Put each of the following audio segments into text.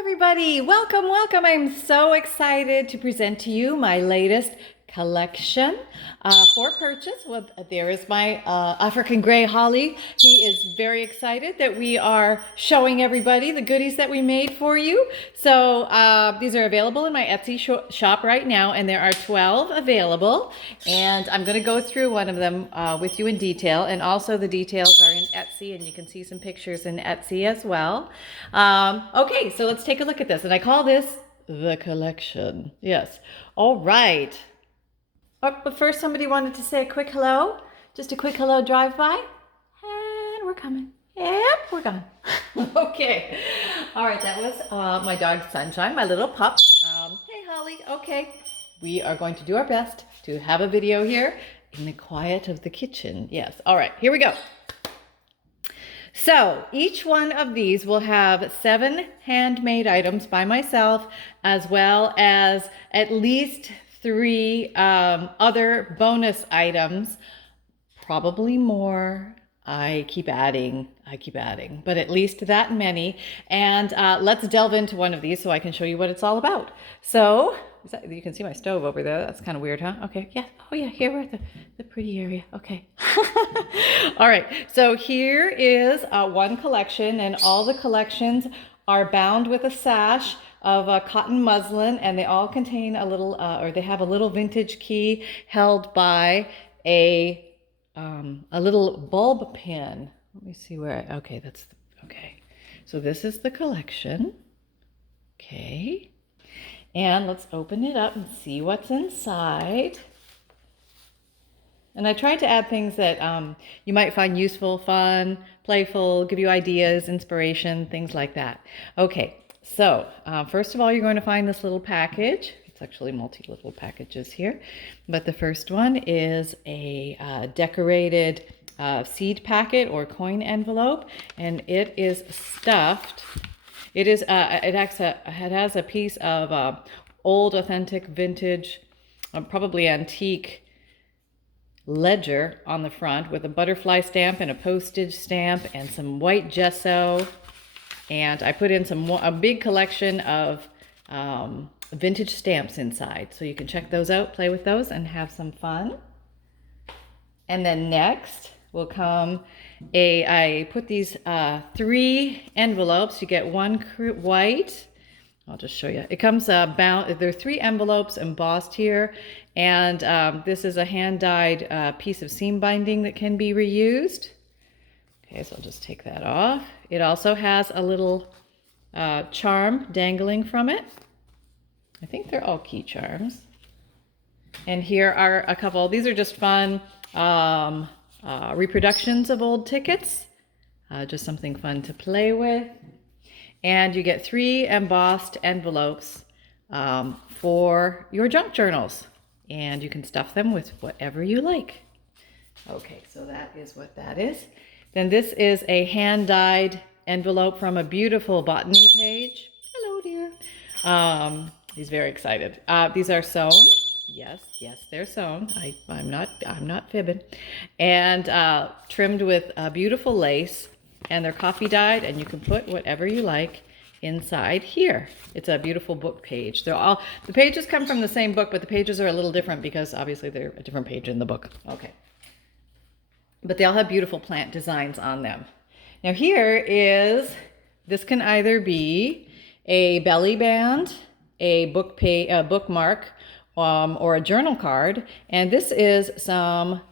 Everybody. Welcome, welcome. I'm so excited to present to you my latest collection for purchase. Well, there is my African gray holly. He is very excited that we are showing everybody the goodies that we made for you. So these are available in my Etsy shop right now, and there are 12 available. And I'm going to go through one of them with you in detail, and also the details are in Etsy, and you can see some pictures in Etsy as well. Okay, so let's take a look at this, and I call this the collection. Yes. All right. Oh, but first, somebody wanted to say a quick hello. Just a quick hello drive-by. And we're coming. Yep, we're gone. Okay. All right, that was my dog Sunshine, my little pup. Hey, Holly. Okay. We are going to do our best to have a video here in the quiet of the kitchen. Yes. All right, here we go. So each one of these will have 7 handmade items by myself, as well as at least 3 other bonus items, probably more. I keep adding, but at least that many. And let's delve into one of these so I can show you what it's all about. So you can see my stove over there. That's kind of weird, huh? Okay, yeah. Oh yeah, here we're at the pretty area. Okay. All right, so here is one collection, and all the collections are bound with a sash of cotton muslin, and they all contain a little, or they have a little vintage key held by a little bulb pin. Let me see where, okay, okay. So this is the collection. Okay. And let's open it up and see what's inside. And I tried to add things that you might find useful, fun, playful, give you ideas, inspiration, things like that. Okay, so first of all, you're going to find this little package. It's actually multi-little packages here. But the first one is a decorated seed packet or coin envelope, and it is stuffed. It has a piece of old, authentic, vintage, probably antique ledger on the front with a butterfly stamp and a postage stamp and some white gesso. And I put in a big collection of vintage stamps inside. So you can check those out, play with those, and have some fun. And then next will come I put these 3 envelopes. You get one white. I'll just show you. It comes bound. There are 3 envelopes embossed here, and this is a hand-dyed piece of seam binding that can be reused. Okay, so I'll just take that off. It also has a little charm dangling from it. I think they're all key charms. And here are a couple. These are just fun reproductions of old tickets. Just something fun to play with. And you get 3 embossed envelopes for your junk journals. And you can stuff them with whatever you like. Okay, so that is what that is. Then this is a hand-dyed envelope from a beautiful botany page. Hello, dear. He's very excited. These are sewn. Yes, they're sewn. I'm not fibbing. And trimmed with beautiful lace. And they're coffee dyed, and you can put whatever you like inside here. It's a beautiful book page. The pages come from the same book, but the pages are a little different because obviously they're a different page in the book. Okay. But they all have beautiful plant designs on them. Now this can either be a belly band, a bookmark, or a journal card. And this is some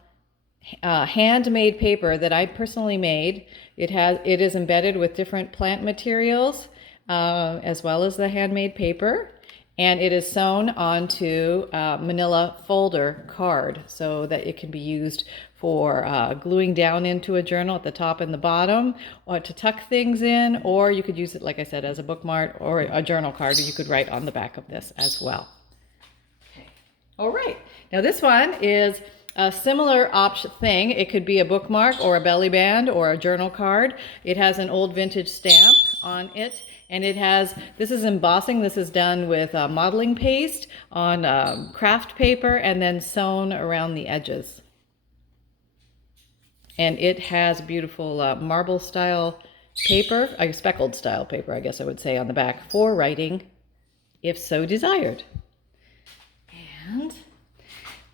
handmade paper that I personally made. It is embedded with different plant materials as well as the handmade paper, and it is sewn onto manila folder card so that it can be used for gluing down into a journal at the top and the bottom, or to tuck things in, or you could use it, like I said, as a bookmark or a journal card, or you could write on the back of this as well. Okay. All right, now this one is a similar thing. It could be a bookmark or a belly band or a journal card. It has an old vintage stamp on it, and this is embossing. This is done with modeling paste on craft paper and then sewn around the edges. And it has beautiful marble style paper, a speckled style paper, I guess I would say, on the back for writing, if so desired. And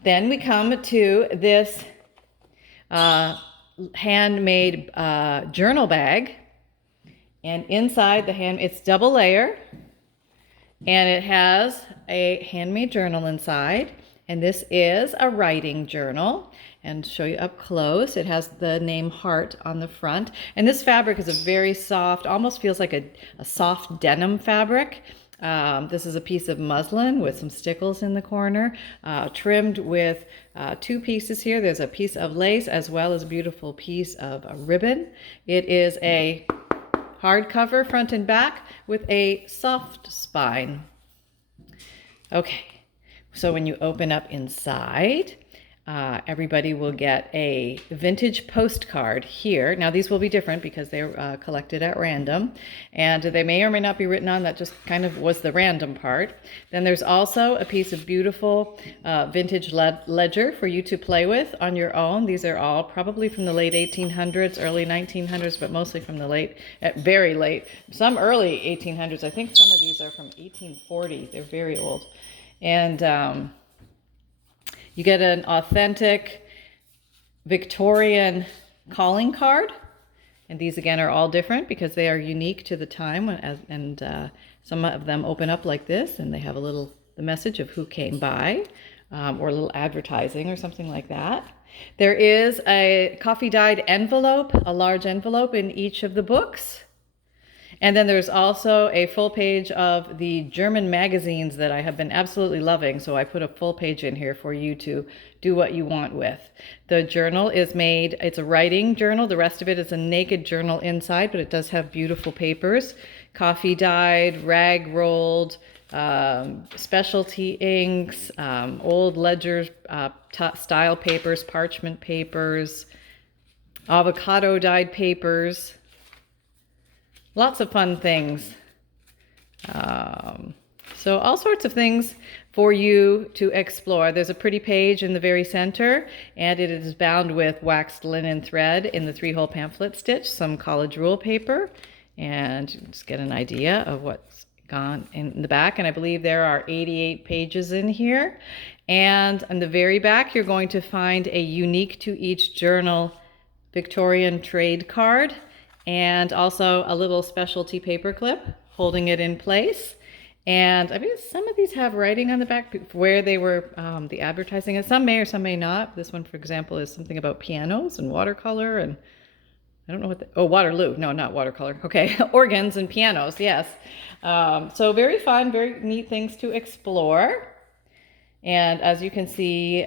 then we come to this handmade journal bag. And inside it's double layer. And it has a handmade journal inside. And this is a writing journal. And show you up close, it has the name Heart on the front. And this fabric is a very soft, almost feels like a soft denim fabric. This is a piece of muslin with some stickles in the corner, trimmed with 2 pieces here. There's a piece of lace as well as a beautiful piece of a ribbon. It is a hardcover front and back with a soft spine. Okay, so when you open up inside, everybody will get a vintage postcard here. Now these will be different because they're collected at random, and they may or may not be written on. That just kind of was the random part. Then there's also a piece of beautiful vintage ledger for you to play with on your own. These are all probably from the late 1800s, early 1900s, but mostly from the very late, some early 1800s. I think some of these are from 1840. They're very old. And you get an authentic Victorian calling card. And these again are all different because they are unique to the time. And some of them open up like this and they have the message of who came by, or a little advertising or something like that. There is a coffee dyed envelope, a large envelope in each of the books. And then there's also a full page of the German magazines that I have been absolutely loving. So I put a full page in here for you to do what you want with. The journal is made, it's a writing journal. The rest of it is a naked journal inside, but it does have beautiful papers. Coffee dyed, rag rolled, specialty inks, old ledger style papers, parchment papers, avocado dyed papers. Lots of fun things. So all sorts of things for you to explore. There's a pretty page in the very center, and it is bound with waxed linen thread in the 3-hole pamphlet stitch, some college rule paper, and just get an idea of what's gone in the back. And I believe there are 88 pages in here. And on the very back, you're going to find a unique to each journal Victorian Trade card, and also a little specialty paper clip holding it in place. And I mean, some of these have writing on the back where they were, the advertising, and some may or some may not. This one, for example, is something about pianos and watercolor, and I don't know what Waterloo. No, not watercolor. Okay, organs and pianos, yes. So very fun, very neat things to explore. And as you can see,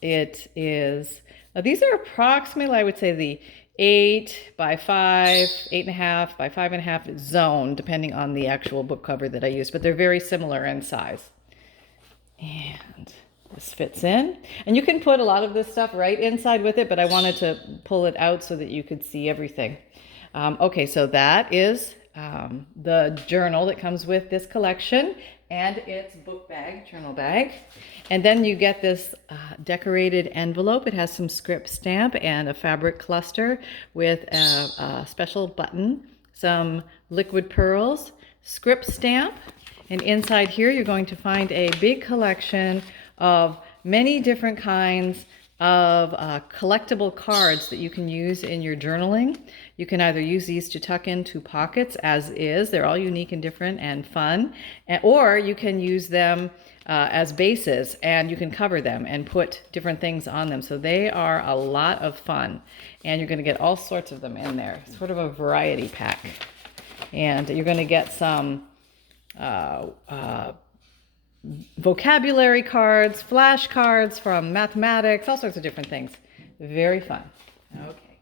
it is, these are approximately, I would say, the 8 by 5, 8.5 by 5.5 zone, depending on the actual book cover that I use, but they're very similar in size. And this fits in. And you can put a lot of this stuff right inside with it, but I wanted to pull it out so that you could see everything. Okay, so that is the journal that comes with this collection and its book bag, journal bag. And then you get this decorated envelope. It has some script stamp and a fabric cluster with a special button, some liquid pearls, script stamp, and inside here you're going to find a big collection of many different kinds of collectible cards that you can use in your journaling. You can either use these to tuck into pockets as is. They're all unique and different and fun. Or you can use them as bases, and you can cover them and put different things on them. So they are a lot of fun, and you're going to get all sorts of them in there. Sort of a variety pack. And you're going to get some vocabulary cards, flashcards from mathematics, all sorts of different things. Very fun. Okay.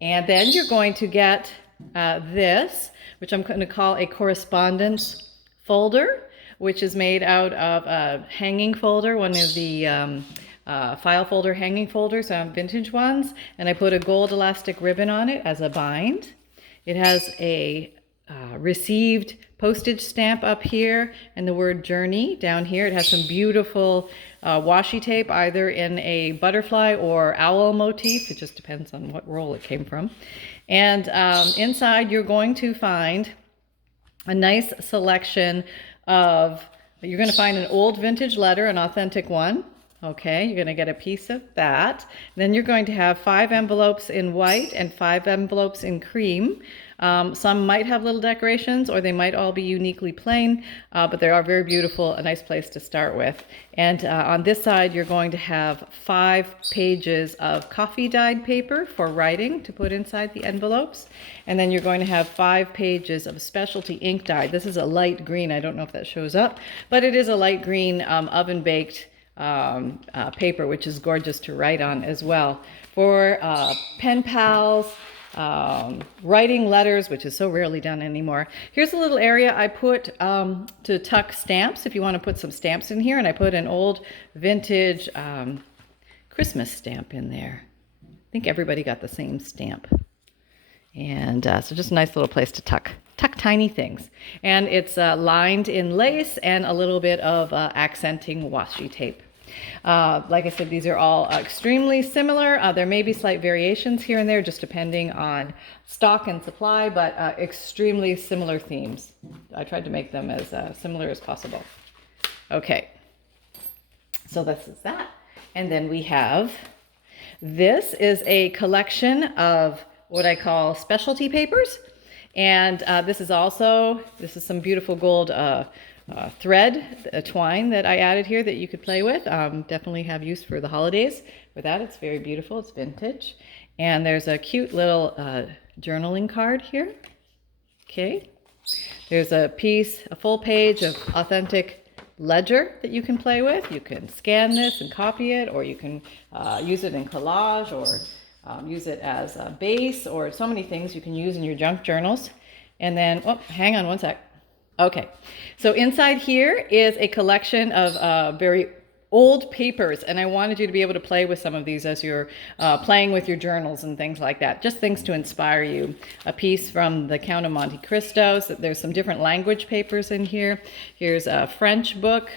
And then you're going to get this, which I'm going to call a correspondence folder, which is made out of a hanging folder, one of the file folder hanging folders, vintage ones. And I put a gold elastic ribbon on it as a bind. It has a received postage stamp up here and the word journey down here. It has some beautiful washi tape, either in a butterfly or owl motif. It just depends on what roll it came from. And inside you're going to find a nice selection of, you're going to find an old vintage letter, an authentic one. Okay, you're going to get a piece of that. Then you're going to have 5 envelopes in white and 5 envelopes in cream. Some might have little decorations, or they might all be uniquely plain, but they are very beautiful, a nice place to start with. And on this side, you're going to have 5 pages of coffee dyed paper for writing to put inside the envelopes. And then you're going to have 5 pages of specialty ink dye. This is a light green. I don't know if that shows up, but it is a light green oven baked paper, which is gorgeous to write on as well. For pen pals, writing letters, which is so rarely done anymore. Here's a little area I put to tuck stamps, if you want to put some stamps in here, and I put an old vintage Christmas stamp in there. I think everybody got the same stamp. And so just a nice little place to tuck tiny things. And it's lined in lace and a little bit of accenting washi tape. Like I said, these are all extremely similar. There may be slight variations here and there, just depending on stock and supply, but extremely similar themes. I tried to make them as similar as possible. Okay, so this is that. And then we have, this is a collection of what I call specialty papers. And this is some beautiful gold thread, a twine that I added here that you could play with. Definitely have use for the holidays with that. It's very beautiful. It's vintage. And there's a cute little journaling card here. Okay. There's a full page of authentic ledger that you can play with. You can scan this and copy it, or you can use it in collage, or use it as a base, or so many things you can use in your junk journals. And then, oh, hang on one sec. Okay, so inside here is a collection of very old papers, and I wanted you to be able to play with some of these as you're playing with your journals and things like that. Just things to inspire you. A piece from the Count of Monte Cristo. So there's some different language papers in here. Here's a French book.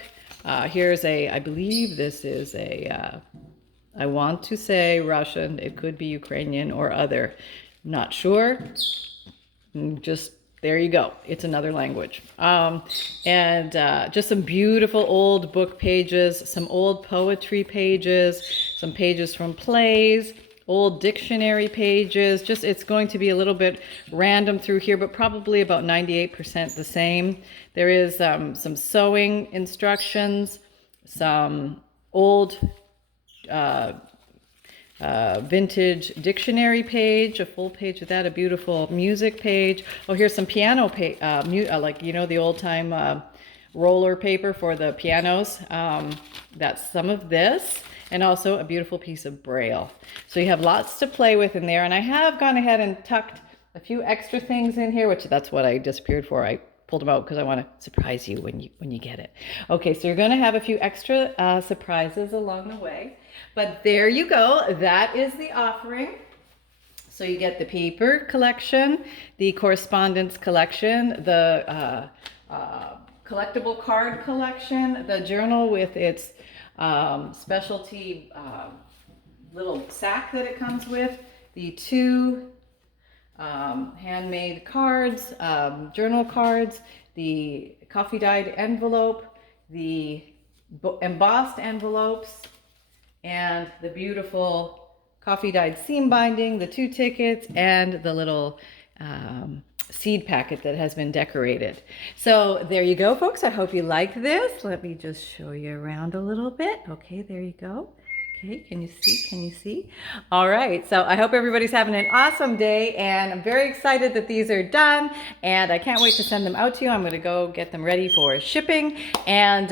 Here's I believe this is I want to say Russian. It could be Ukrainian or other. Not sure. Just there you go. It's another language. And just some beautiful old book pages, some old poetry pages, some pages from plays, old dictionary pages. Just, it's going to be a little bit random through here, but probably about 98% the same. There is some sewing instructions, some old vintage dictionary page, a full page of that, a beautiful music page. Oh, here's some piano like, you know, the old time roller paper for the pianos. That's some of this, and also a beautiful piece of Braille. So you have lots to play with in there, and I have gone ahead and tucked a few extra things in here, which that's what I disappeared for. I pulled them out because I want to surprise you when you get it. Okay, so you're going to have a few extra surprises along the way. But there you go. That is the offering. So you get the paper collection, the correspondence collection, the collectible card collection, the journal with its specialty little sack that it comes with, the 2 handmade cards, journal cards, the coffee dyed envelope, the embossed envelopes, and the beautiful coffee dyed seam binding, the 2 tickets, and the little seed packet that has been decorated. So there you go, folks. I hope you like this. Let me just show you around a little bit. Okay, there you go. Okay, can you see? Can you see? All right, so I hope everybody's having an awesome day, and I'm very excited that these are done, and I can't wait to send them out to you. I'm going to go get them ready for shipping, and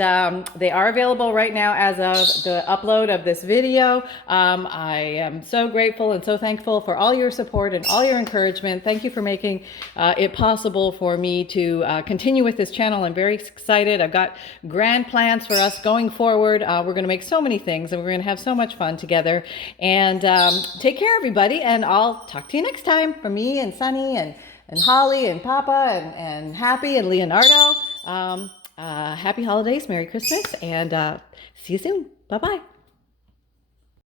they are available right now as of the upload of this video. I am so grateful and so thankful for all your support and all your encouragement. Thank you for making it possible for me to continue with this channel. I'm very excited. I've got grand plans for us going forward. We're going to make so many things, and we're going to have so much fun together. And take care, everybody, and I'll talk to you next time. From me and Sunny and and Holly and Papa and Happy and Leonardo. Happy holidays, Merry Christmas, and see you soon. Bye-bye.